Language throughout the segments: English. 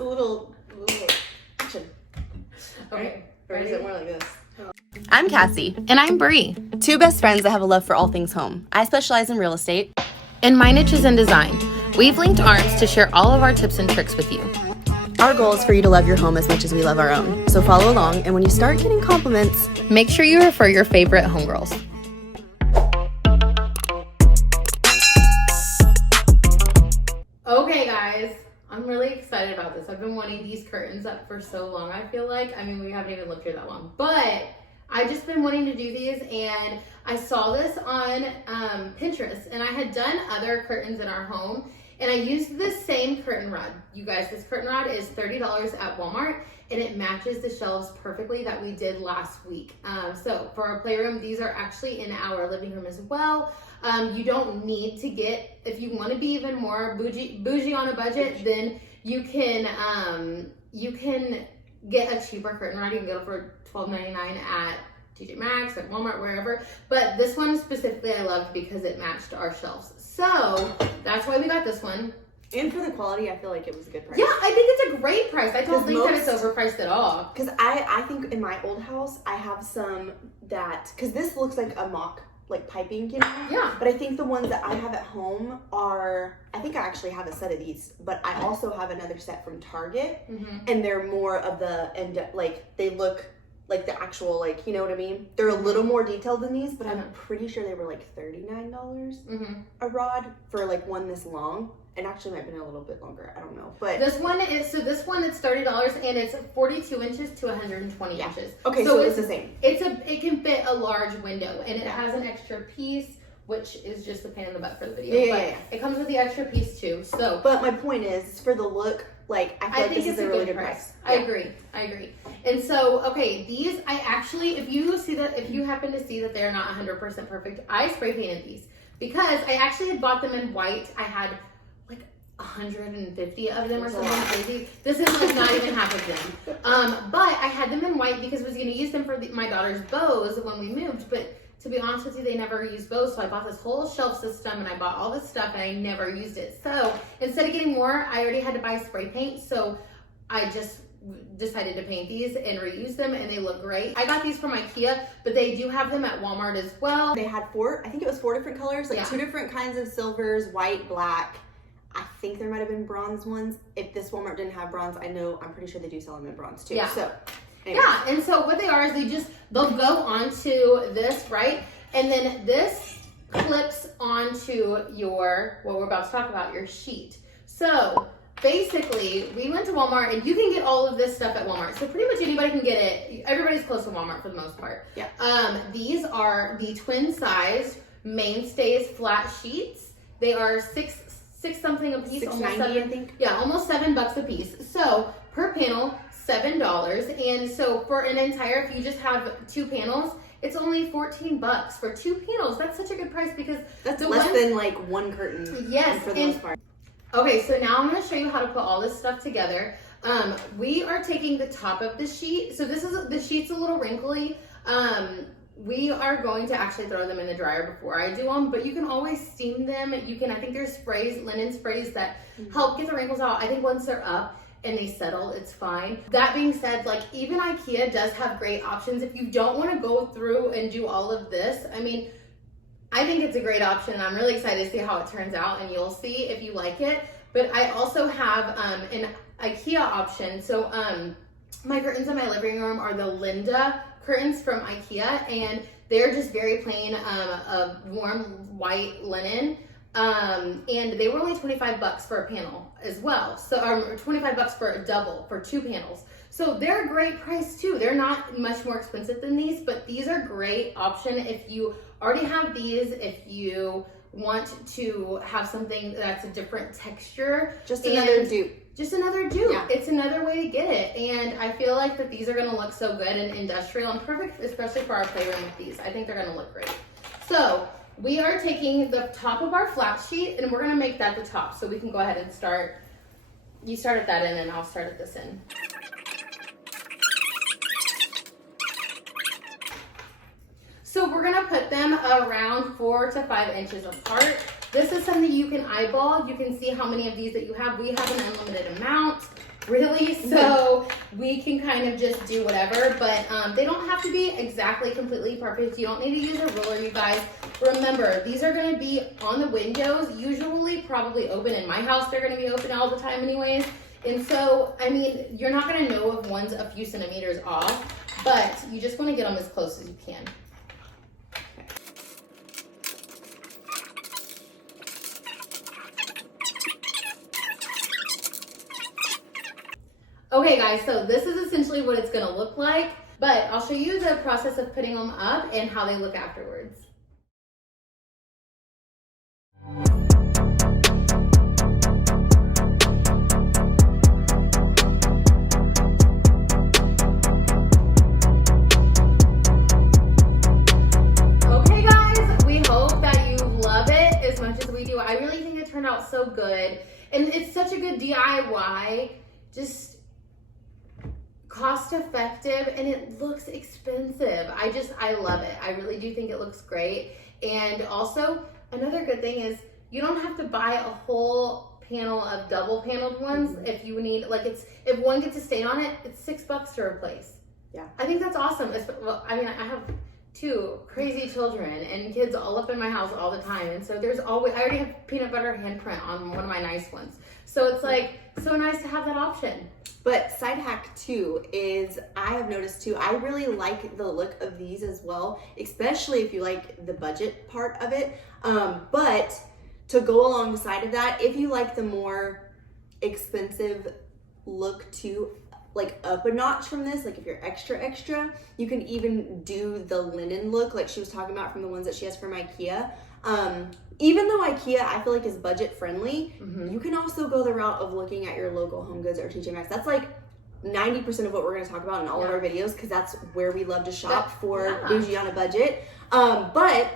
a little action. Okay. Or is it more like this? I'm Cassie. And I'm Bree. Two best friends that have a love for all things home. I specialize in real estate. And my niche is in design. We've linked arms to share all of our tips and tricks with you. Our goal is for you to love your home as much as we love our own. So follow along, and when you start getting compliments, Make sure you refer your favorite homegirls. Okay, guys, I'm really excited about this. I've been wanting these curtains up for so long, I feel like. I mean, we haven't even lived here that long, but I've just been wanting to do these, and I saw this on Pinterest, and I had done other curtains in our home, and I used this same curtain rod. You guys, this curtain rod is $30 at Walmart, and it matches the shelves perfectly that we did last week. So for our playroom, these are actually in our living room as well. You don't need to get, if you want to be even more bougie on a budget, then you can get a cheaper curtain rod. You can get it for $12.99 at TJ Maxx, at Walmart, wherever. But this one specifically I loved because it matched our shelves. So that's why we got this one. And for the quality, I feel like it was a good price. Yeah, I think it's a great price. I don't think that it's overpriced at all. Because I think in my old house, I have some that, because this looks like a mock, like piping, you know? Yeah. But I think the ones that I have at home are, I think I actually have a set of these, but I also have another set from Target, and they're more of the, and like, they look like the actual, like, you know what I mean? They're a little more detailed than these, but I'm pretty sure they were like $39 a rod for like one this long. And actually might have been a little bit longer. I don't know. But this one is, so this one it's $30 and it's 42 inches to 120 inches. Okay, so it's the same. It can fit a large window, and it has an extra piece, which is just a pain in the butt for the video. Yeah. It comes with the extra piece too. So, but my point is, for the look, like I feel like this is a really good price. I agree. And so, okay, these I actually, if you happen to see that they're not 100% perfect, I spray painted these because I actually had bought them in white. I had 150 of them or something crazy. This is like not even half of them. But I had them in white because I was going to use them for my daughter's bows when we moved. But to be honest with you, they never used bows. So I bought this whole shelf system and I bought all this stuff and I never used it. So instead of getting more, I already had to buy spray paint. So I just decided to paint these and reuse them, and they look great. I got these from IKEA, but they do have them at Walmart as well. They had four different colors, like 2 different kinds of silvers, white, black. I think there might have been bronze ones. If this Walmart didn't have bronze, I'm pretty sure they do sell them in bronze too. Yeah. So, anyway. Yeah, and so what they are is they'll go onto this, right? And then this clips onto what we're about to talk about, your sheet. So basically, we went to Walmart, and you can get all of this stuff at Walmart. So pretty much anybody can get it. Everybody's close to Walmart for the most part. Yeah. These are the twin-sized Mainstays flat sheets. They are six something a piece, almost $7, I think. Yeah, almost $7 a piece. So per panel, $7. And so for an entire, if you just have 2 panels, it's only $14 for 2 panels. That's such a good price because that's less than like one curtain. Yes, for the most part. Okay, so now I'm going to show you how to put all this stuff together. We are taking the top of the sheet. So the sheet's a little wrinkly. We are going to actually throw them in the dryer before I do them, but you can always steam them. I think there's sprays, linen sprays that help get the wrinkles out. I think once they're up and they settle, it's fine. That being said, like even IKEA does have great options. If you don't want to go through and do all of this, I mean, I think it's a great option. I'm really excited to see how it turns out, and you'll see if you like it. But I also have an IKEA option. So my curtains in my living room are the Linda curtains from IKEA, and they're just very plain, warm white linen. And they were only $25 for a panel as well. So $25 for a double for 2 panels. So they're a great price too. They're not much more expensive than these, but these are a great option if you already have these, if you want to have something that's a different texture. Just another dupe. Yeah. It's another way to get it. And I feel like that these are going to look so good and industrial and perfect, especially for our playroom with these. I think they're going to look great. So we are taking the top of our flat sheet and we're going to make that the top. So we can go ahead and start. You start at that end and I'll start at this end. So we're gonna put them around 4 to 5 inches apart. This is something you can eyeball. You can see how many of these that you have. We have an unlimited amount. really, so we can kind of just do whatever, but they don't have to be exactly completely perfect. You don't need to use a ruler, you guys. Remember, these are going to be on the windows, usually probably open. In my house, they're going to be open all the time anyways. And so, I mean, you're not going to know if one's a few centimeters off, but you just want to get them as close as you can. Okay guys, so this is essentially what it's gonna look like, but I'll show you the process of putting them up and how they look afterwards. Okay guys, we hope that you love it as much as we do. I really think it turned out so good, and it's such a good DIY, just cost effective, and it looks expensive. I love it. I really do think it looks great. And also another good thing is you don't have to buy a whole panel of double paneled ones. If you need, like, if one gets a stain on it, it's $6 to replace. Yeah, I think that's awesome. Well, I mean, I have 2 crazy children and kids all up in my house all the time, and so there's always, I already have peanut butter handprint on one of my nice ones, so it's like so nice to have that option. But side hack too is, I have noticed too, I really like the look of these as well, especially if you like the budget part of it. But to go alongside of that, if you like the more expensive look too, like up a notch from this, like if you're extra, you can even do the linen look like she was talking about from the ones that she has from IKEA. Even though IKEA, I feel like, is budget friendly, you can also go the route of looking at your local Home Goods or TJ Maxx. That's like 90% of what we're going to talk about in all of our videos, because that's where we love to shop for bougie on a budget. But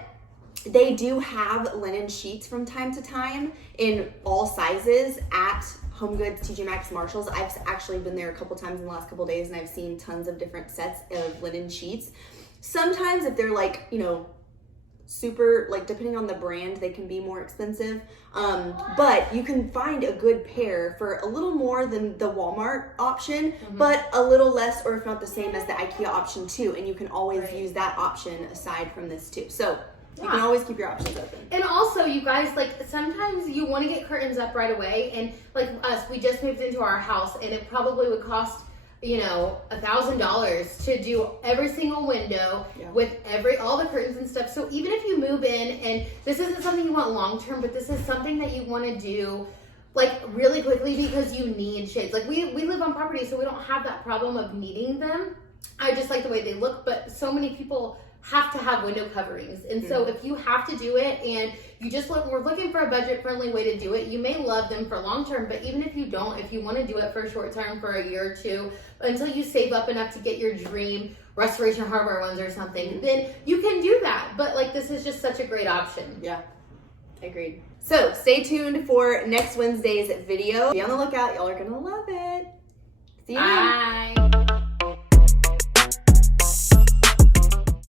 they do have linen sheets from time to time in all sizes at Home Goods, TJ Maxx, Marshalls. I've actually been there a couple times in the last couple days, and I've seen tons of different sets of linen sheets. Sometimes if they're like, you know, super, like, depending on the brand, they can be more expensive, but you can find a good pair for a little more than the Walmart option, but a little less, or if not the same as the IKEA option too, and you can always use that option aside from this too. So you can always keep your options open. And also, you guys, like, sometimes you want to get curtains up right away, and like us, we just moved into our house, and it probably would cost, you know, $1,000 to do every single window with all the curtains and stuff. So even if you move in, and this isn't something you want long term, but this is something that you want to do like really quickly because you need shades. Like we live on property, so we don't have that problem of needing them. I just like the way they look, but so many people have to have window coverings. And so if you have to do it and you just we're looking for a budget friendly way to do it, you may love them for long term, but even if you don't, if you want to do it for a short term, for a year or two, until you save up enough to get your dream Restoration Hardware ones or something, then you can do that. But like, this is just such a great option. Yeah, agreed. So stay tuned for next Wednesday's video. Be on the lookout. Y'all are gonna love it. See you then. Bye.